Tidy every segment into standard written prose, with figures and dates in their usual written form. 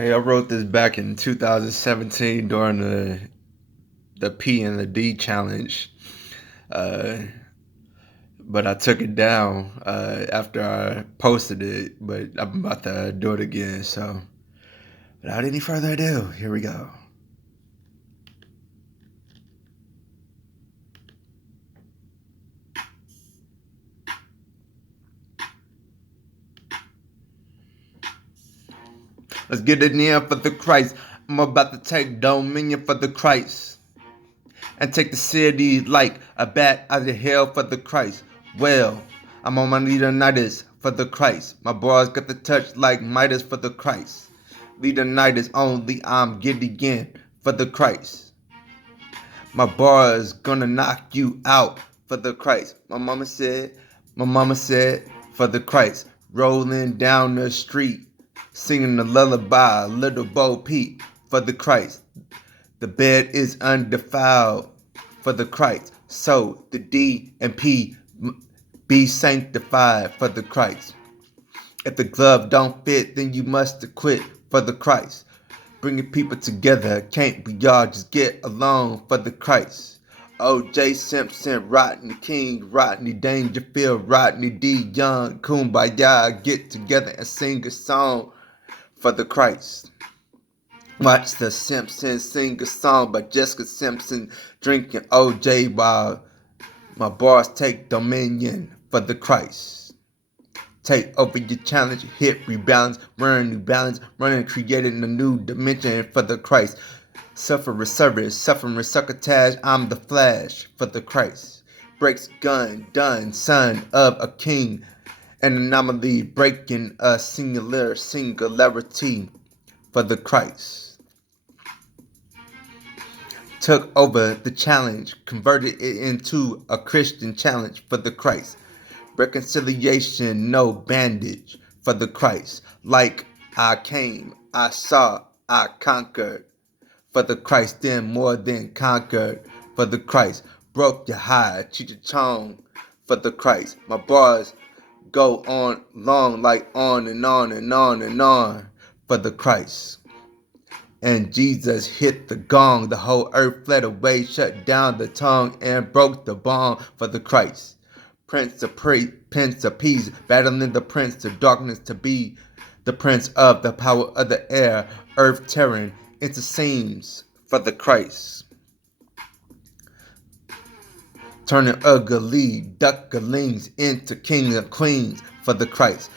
Okay, I wrote this back in 2017 during the P and the D challenge, uh, but I took it down after I posted it. But I'm about to do it again. So, without any further ado, here we go. Let's get it in for the Christ. I'm about to take dominion for the Christ and take the city like a bat out of hell for the Christ. Well, I'm on my Leonidas for the Christ. My boys got the touch like Midas for the Christ. Leonidas only, I'm Gideon for the Christ. My boys gonna knock you out for the Christ. My mama said, for the Christ. Rolling down the street, singing the lullaby, Little Bo Peep for the Christ. The bed is undefiled for the Christ. So the D and P be sanctified for the Christ. If the glove don't fit, then you must acquit for the Christ. Bringing people together, can't be y'all just get along for the Christ. O.J. Simpson, Rodney King, Rodney Dangerfield, Rodney D. Young, Kumbaya, get together and sing a song for the Christ. Watch the Simpsons sing a song by Jessica Simpson, drinking O.J. while my bars take dominion for the Christ. Take over your challenge, hit rebalance, run new balance, running, creating a new dimension for the Christ. Suffering service, suffering succotash, I'm the Flash for the Christ. Breaks gun, done, son of a king. An anomaly, breaking a singularity for the Christ. Took over the challenge, converted it into a Christian challenge for the Christ. Reconciliation, no bandage for the Christ. Like I came, I saw, I conquered for the Christ, then more than conquered for the Christ. Broke your hide, chichachong for the Christ. My bars go on long like on and on and on and on for the Christ. And Jesus hit the gong, the whole earth fled away, shut down the tongue and broke the bond for the Christ. Prince of Peace, battling the prince of darkness to be the prince of the power of the air, earth tearing into seams for the Christ. Turning ugly ducklings into kings and queens for the Christ.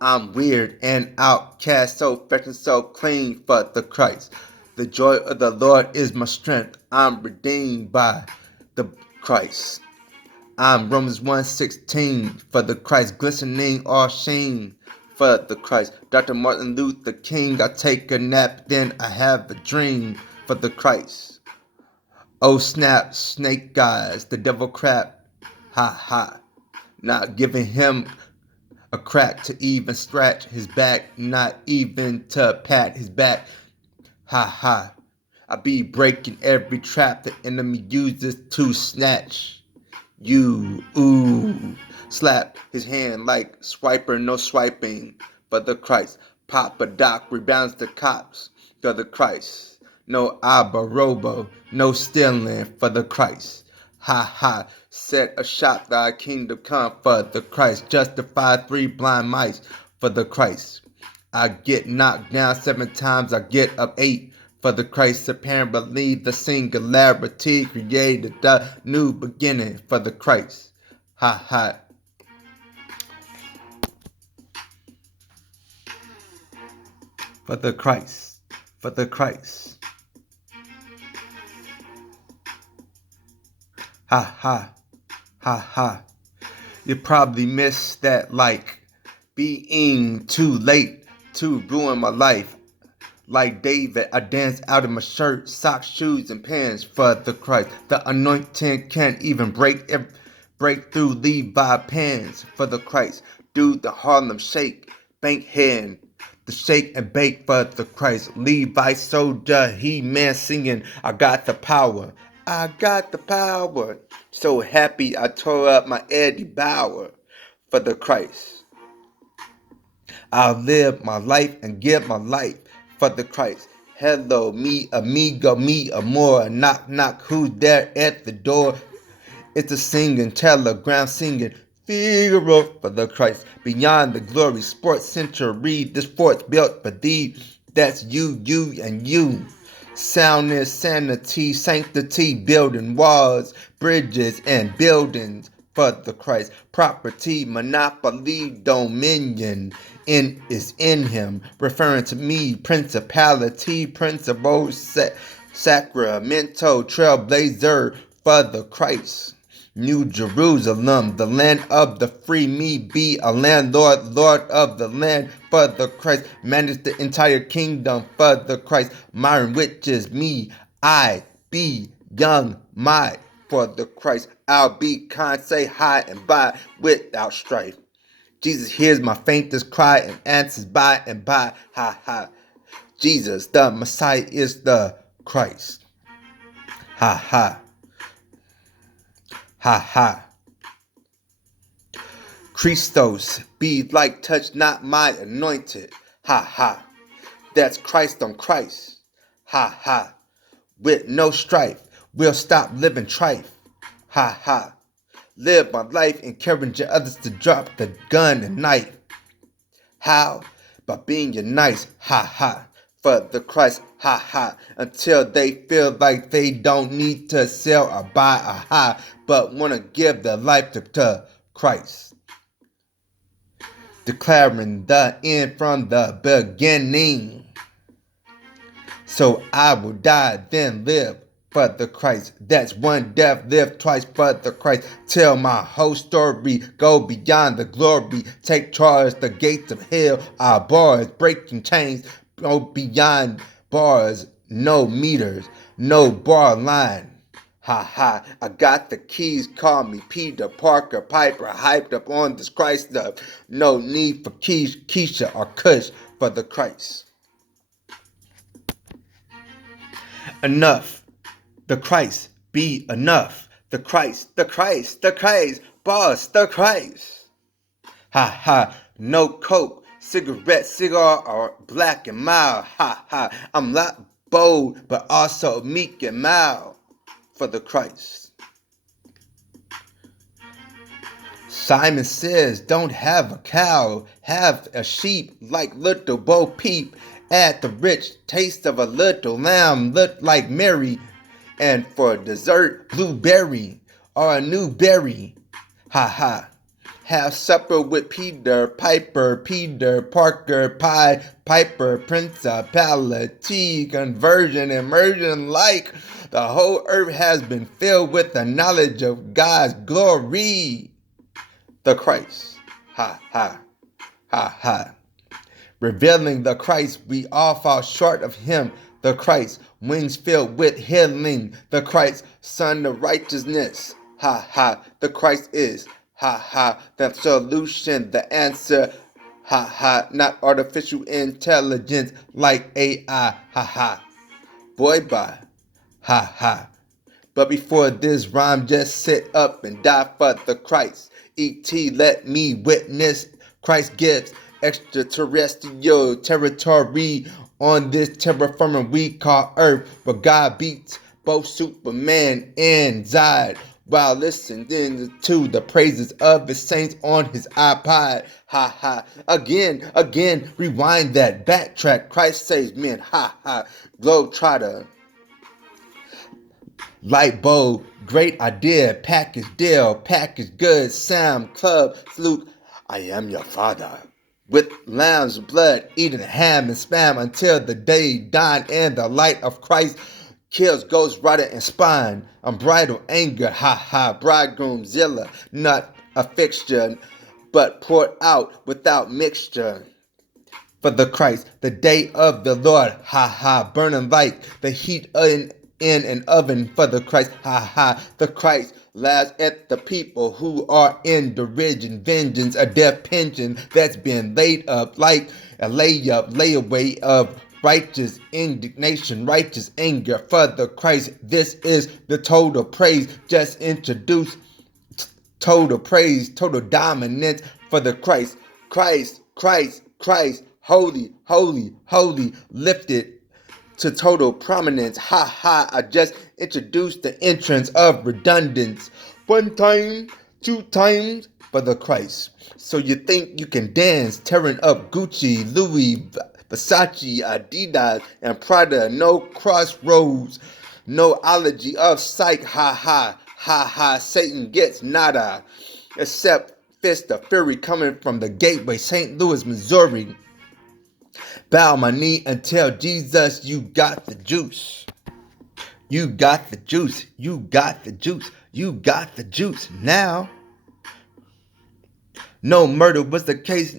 I'm weird and outcast, so fresh and so clean for the Christ. The joy of the Lord is my strength. I'm redeemed by the Christ. I'm Romans 1:16 for the Christ, glistening all sheen for the Christ. Dr. Martin Luther King, I take a nap, then I have a dream for the Christ. Oh snap, snake eyes, the devil crap, ha ha. Not giving him a crack to even scratch his back, not even to pat his back, ha ha. I be breaking every trap the enemy uses to snatch. You, ooh, slap his hand like swiper, no swiping for the Christ. Papa Doc rebounds the cops for the Christ. No Abba Robo, no stealing for the Christ. Ha ha, set a shop, thy kingdom come for the Christ. Justify 3 blind mice for the Christ. I get knocked down 7 times, I get up 8 for the Christ. Apparently the singularity created the new beginning for the Christ. Ha ha. For the Christ. For the Christ. Ha ha. Ha ha. You probably missed that like being too late to ruin my life. Like David, I dance out of my shirt, socks, shoes, and pants for the Christ. The anointing can't even break through Levi pants for the Christ. Do the Harlem Shake, bank hand, the shake and bake for the Christ. Levi soldier, he man singing, I got the power. I got the power. So happy I tore up my Eddie Bauer for the Christ. I'll live my life and give my life for the Christ. Hello, me, amigo, me, amor. Knock, knock, who's there at the door? It's a singing, telegram singing, Figaro for the Christ. Beyond the glory, sports century, this fort's built for thee. That's you, and you. Soundness, sanity, sanctity, building walls, bridges, and buildings for the Christ. Property, monopoly, dominion is in him. Referring to me, principality, principle, sacramento, trailblazer for the Christ. New Jerusalem, the land of the free, me be a landlord, Lord of the land for the Christ, manage the entire kingdom for the Christ, Myron, which is me, I be young, my for the Christ, I'll be kind, say hi and bye without strife. Jesus hears my faintest cry and answers by and by, ha ha. Jesus, the Messiah, is the Christ, ha ha. Ha ha. Christos, be like touch not my anointed. Ha ha. That's Christ on Christ. Ha ha. With no strife, we'll stop living trife. Ha ha. Live my life encouraging others to drop the gun and knife. How? By being nice. Ha ha. For the Christ, ha ha, until they feel like they don't need to sell or buy a high, but want to give their life to Christ. Declaring the end from the beginning. So I will die, then live for the Christ. That's one death, live twice for the Christ. Tell my whole story, go beyond the glory. Take charge, the gates of hell are bars, breaking chains. Go beyond bars, no meters, no bar line. Ha ha, I got the keys, call me Peter Parker Piper, hyped up on this Christ stuff. No need for Keisha or Kush for the Christ. Enough, the Christ be enough. The Christ, the Christ, the Christ, boss, the Christ. Ha ha, no coke, cigarette, cigar, or black and mild. Ha ha, I'm not bold, but also meek and mild for the Christ. Simon says, don't have a cow, have a sheep like little Bo Peep. Add the rich taste of a little lamb, look like Mary. And for dessert, blueberry or a new berry. Ha ha. Have supper with Peter Piper, Peter Parker, Pie Piper, principality, conversion, immersion, like the whole earth has been filled with the knowledge of God's glory. The Christ. Ha ha. Ha ha. Revealing the Christ, we all fall short of him. The Christ, wings filled with healing. The Christ, Son of righteousness. Ha ha. The Christ is. Ha ha. The solution, the answer. Ha ha. Not artificial intelligence like AI. Ha ha. Boy, bye. Ha ha. But before this rhyme, just sit up and die for the Christ. E.T. let me witness Christ gives extraterrestrial territory on this terraforming we call Earth, where God beats both Superman and Zod while listening to the praises of his saints on his iPod. Ha ha. Again, rewind that, backtrack. Christ saves men. Ha ha. Globetrotter. Light bulb, great idea, package deal, package goods, Sam Club, Fluke, I am your father. With lamb's blood, eating ham and spam until the day dawn and the light of Christ kills ghost rider and spine. Unbridled anger, ha ha, bridegroom zilla, not a fixture, but poured out without mixture. For the Christ, the day of the Lord, ha ha, burning like the heat in an oven for the Christ, ha ha. The Christ laughs at the people who are in derision, vengeance, a death pension that's been laid up like a layaway of righteous indignation, righteous anger for the Christ. This is the total praise. Just introduce total praise, total dominance for the Christ. Christ, Christ, Christ. holy, holy, holy, lifted to total prominence. Ha ha, I just introduced the entrance of redundance. One time, two times for the Christ. So you think you can dance, tearing up Gucci, Louis, Versace, Adidas, and Prada. No crossroads, no ology of psych. Ha ha, ha ha, Satan gets nada. Except fist of fury coming from the gateway, St. Louis, Missouri. Bow my knee and tell Jesus you got the juice. You got the juice. You got the juice. You got the juice. Now, no murder was the case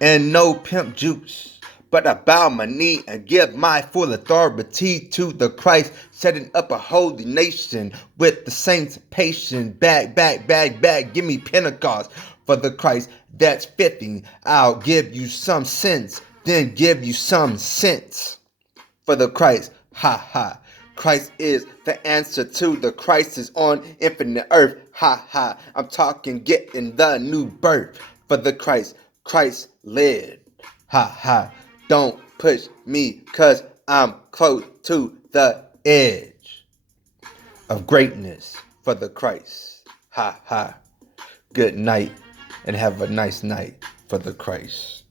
and no pimp juice. But I bow my knee and give my full authority to the Christ, setting up a holy nation with the saints patient. Bag, bag, bag, bag, give me Pentecost for the Christ. That's fitting. I'll give you some sense, then give you some sense for the Christ. Ha ha. Christ is the answer to the crisis on infinite earth. Ha ha. I'm talking getting the new birth for the Christ. Christ led. Ha ha. Don't push me cause I'm close to the edge of greatness for the Christ. Ha ha. Good night and have a nice night for the Christ.